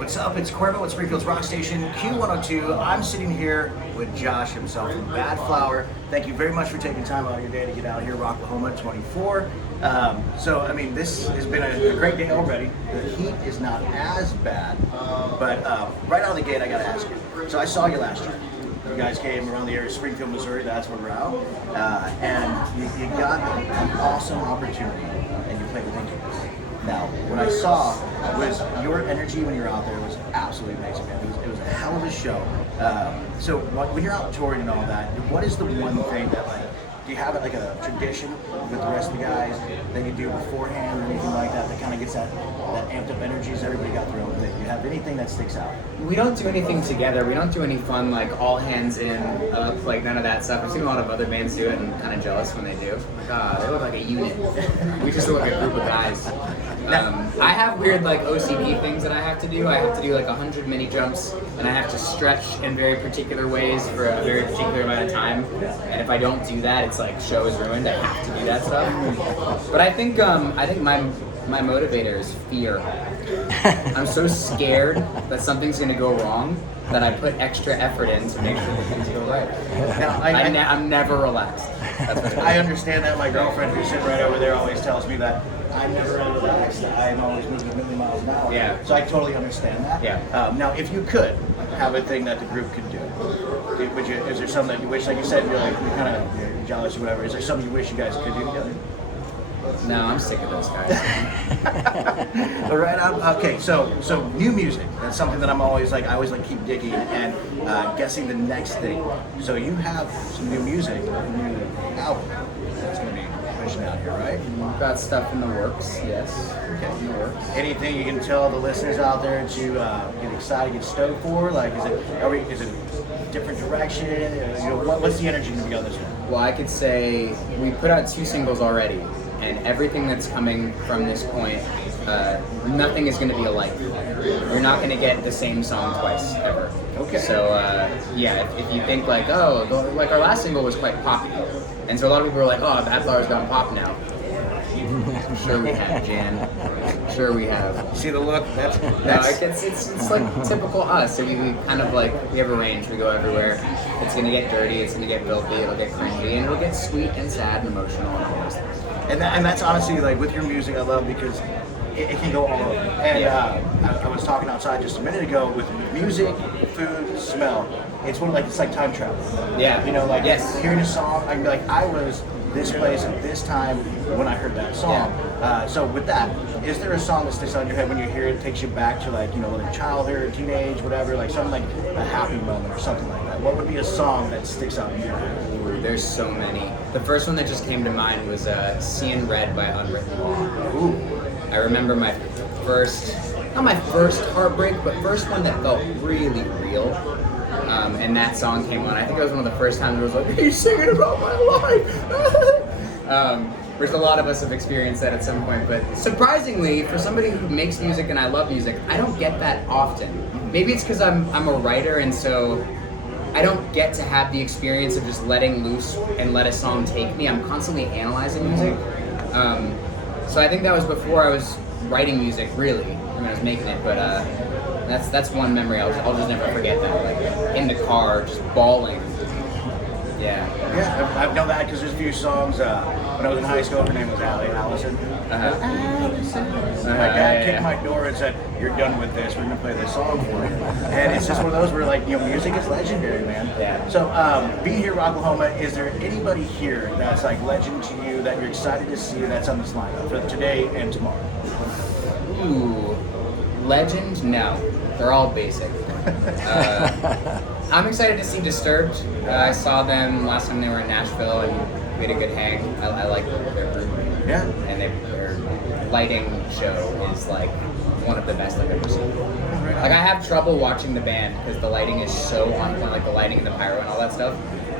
What's up? It's Cuervo at Springfield's Rock Station, Q102. I'm sitting here with Josh himself from Bad Flower. Thank you very much for taking time out of your day to get out here, Rocklahoma 24. This has been a great day already. The heat is not as bad, but right out of the gate, I got to ask you. So I saw you last year. You guys came around the area of Springfield, Missouri. That's where we're out, and you got an awesome opportunity, and you played with Incubus. Now, what I saw was your energy when you were out there was absolutely amazing, man. It was a hell of a show. So when you're out touring and all that, what is the one thing that, like, do you have like a tradition with the rest of the guys that you do beforehand or anything like that that kind of gets that amped up energy as everybody got their own thing? Do you have anything that sticks out? We don't do anything together. We don't do any fun, like, all hands in, up, like, none of that stuff. I've seen a lot of other bands do it and I'm kind of jealous when they do. Like, they look like a unit. We just look like a group of guys. I have weird, like, OCD things that I have to do. I have to do like 100 mini jumps and I have to stretch in very particular ways for a very particular amount of time. And if I don't do that, it's like show is ruined. I have to do that stuff. But I think my motivator is fear. I'm so scared that something's gonna go wrong that I put extra effort in to make sure that things go right. Now, I'm never relaxed. That's what I understand that. My girlfriend, who's sitting right over there, always tells me that I'm never relaxed. I'm always moving a million miles an hour. Yeah. So I totally understand that. Yeah. Now, if you could have a thing that the group could do, would you? Is there something that you wish, like you said, you're kind of jealous or whatever? Is there something you wish you guys could do together? No, I'm sick of those guys. All right. Okay. So new music. That's something that I always keep digging and guessing the next thing. So you have some new music, a new album that's going to be pushing out here, right? We've got stuff in the works. Yes. Okay. In the works. Anything you can tell the listeners out there to get excited, get stoked for? Like, is it a different direction? What's the energy going to be on this one? Well, I could say we put out 2 singles already. And everything that's coming from this point, nothing is going to be alike. You're not going to get the same song twice, ever. Okay. So, if you think like, like our last single was quite poppy. And so a lot of people are like, oh, Bad Flower's gone pop now. Sure we have, Jan. Sure we have. See the look? That's it's like typical us. So we kind of like, we have a range, we go everywhere. It's going to get dirty, it's going to get filthy, it'll get cringy, and it'll get sweet and sad and emotional and all those things. And that's honestly, like, with your music, I love because it can go all over. And I was talking outside just a minute ago with music, food, smell. It's like time travel. Yeah. Yes. Hearing a song, I can be like, I was this place at this time when I heard that song. Yeah. So with that, is there a song that sticks out in your head when you hear it, takes you back to like childhood, teenage, whatever, like something like a happy moment or something like that? What would be a song that sticks out in your head? There's so many. The first one that just came to mind was Seeing Red by Unwritten Law. Ooh. I remember my first, not my first heartbreak, but first one that felt really real. And that song came on. I think it was one of the first times I was like, he's singing about my life. Which a lot of us have experienced that at some point. But surprisingly, for somebody who makes music and I love music, I don't get that often. Maybe it's because I'm a writer, and so I don't get to have the experience of just letting loose and let a song take me. I'm constantly analyzing music. So I think that was before I was writing music, really, when I was making it. But that's one memory I'll just never forget that. Like, in the car, just bawling. Yeah. Yeah, I've known that because there's a few songs. When I was in high school, her name was Allison. My dad kicked my door and said, "You're done with this. We're gonna play this song for you." And it's just one of those where, like, music is legendary, man. Yeah. So, being here in Rocklahoma, is there anybody here that's like legend to you that you're excited to see that's on this lineup for today and tomorrow? Ooh, legend? No, they're all basic. I'm excited to see Disturbed. I saw them last time they were in Nashville and we had a good hang. I like their group. Yeah. And their lighting show is like one of the best I've ever seen. Like, I have trouble watching the band because the lighting is so on point, like the lighting and the pyro and all that stuff.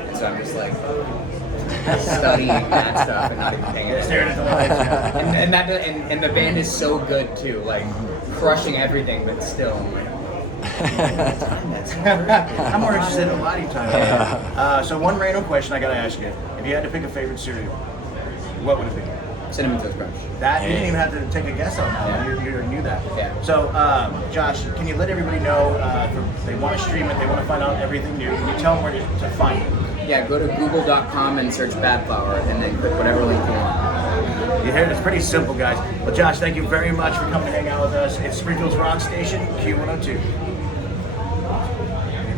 And so I'm just like studying that stuff and not even paying attention. Staring at the lights. And the band is so good too, like crushing everything, but still I'm like, I'm more interested in the lighting time. So one random question I gotta ask you: if you had to pick a favorite cereal, what would it be? Cinnamon Toast Crunch. That you didn't even have to take a guess on that. Yeah. You knew that. Yeah. So, Josh, can you let everybody know if they want to stream it, they want to find out everything new? Can you tell them where to find it? Yeah, go to google.com and search Bad Flower, and then click whatever link you want. You hear it? It's pretty simple, guys. Well, Josh, thank you very much for coming to hang out with us. It's Springfield's Rock Station, Q102.